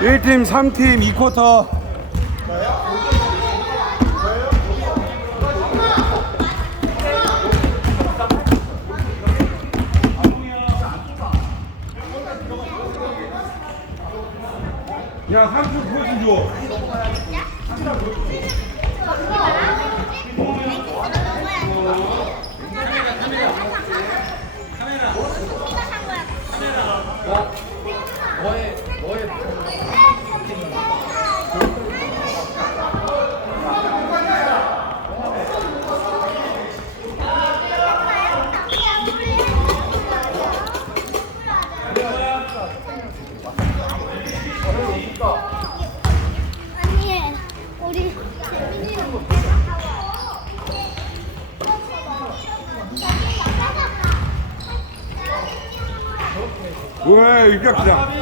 1팀, 3팀, 2쿼터. 야, 3초 포즈 줘. 왜, 이격이다.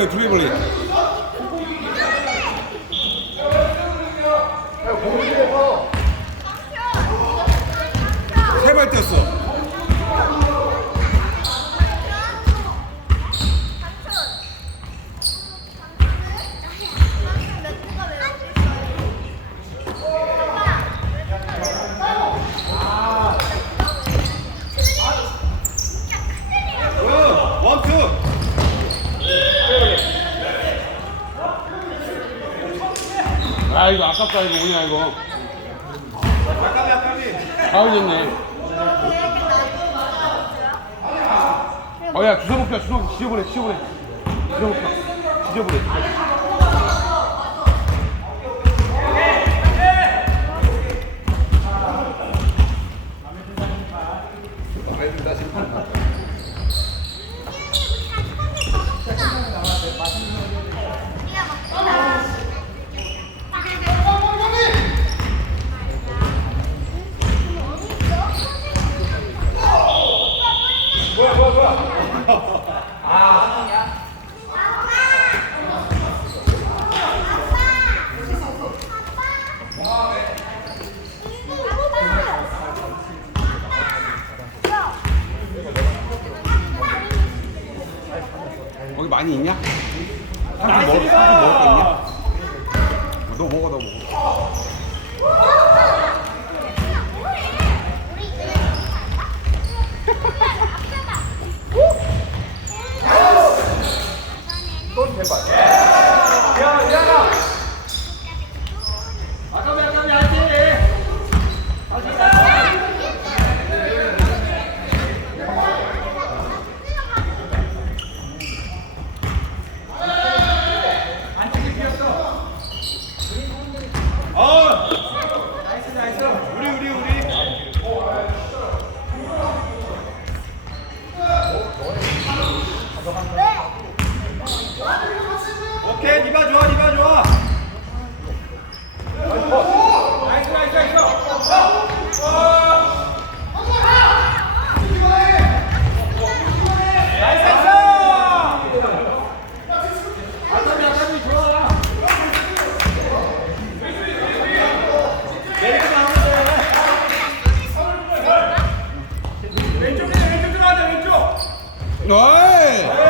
বলি তুমি বলি 이거 아깝다, 이거 뭐냐, 이거. 아까비 아까비 가을이었네. 어, 야, 주워 먹자, 주워 지져보내. 주워 먹자. 지져보내. 많이 있냐? 한줄 먹을, 한줄 먹을 거 있냐? 너 먹어, 너 먹어. Oi!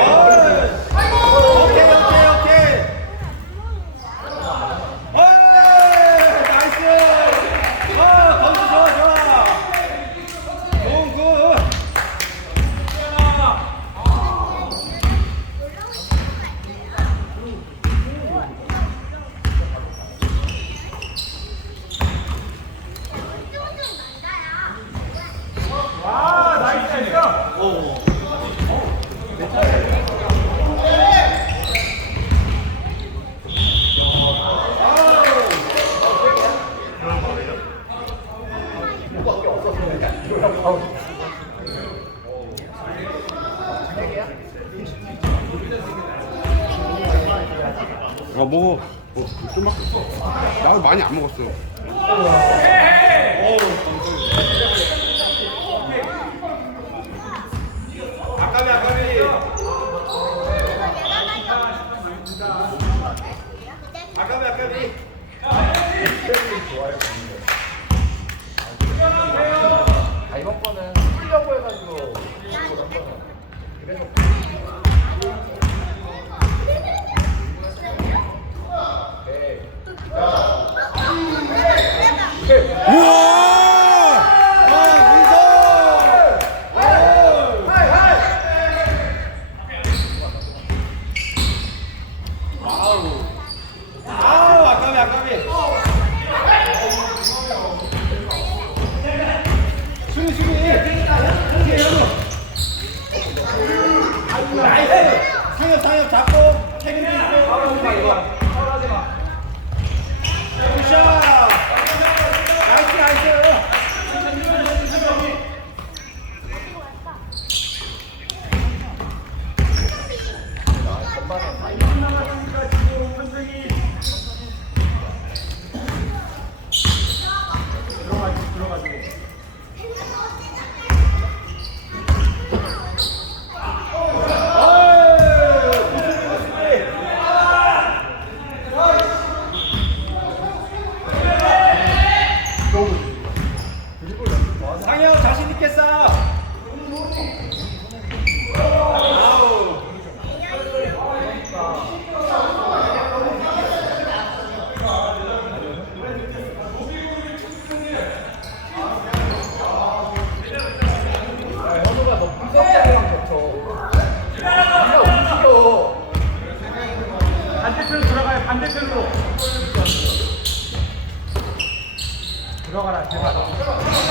밖에 없어서 아 먹어. 어, 좀 막. 나 많이 안 먹었어. 아까비 아까비. 아까비 아까비 좋아요 Gracias. だから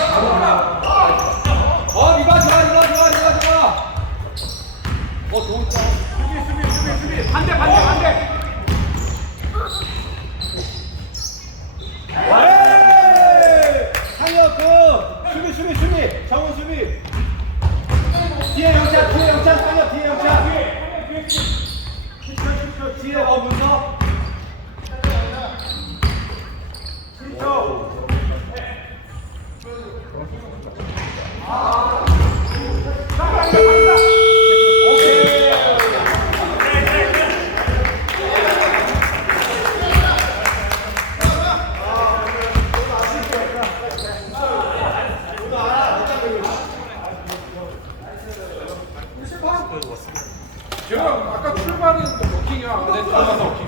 그냥 내 들어가서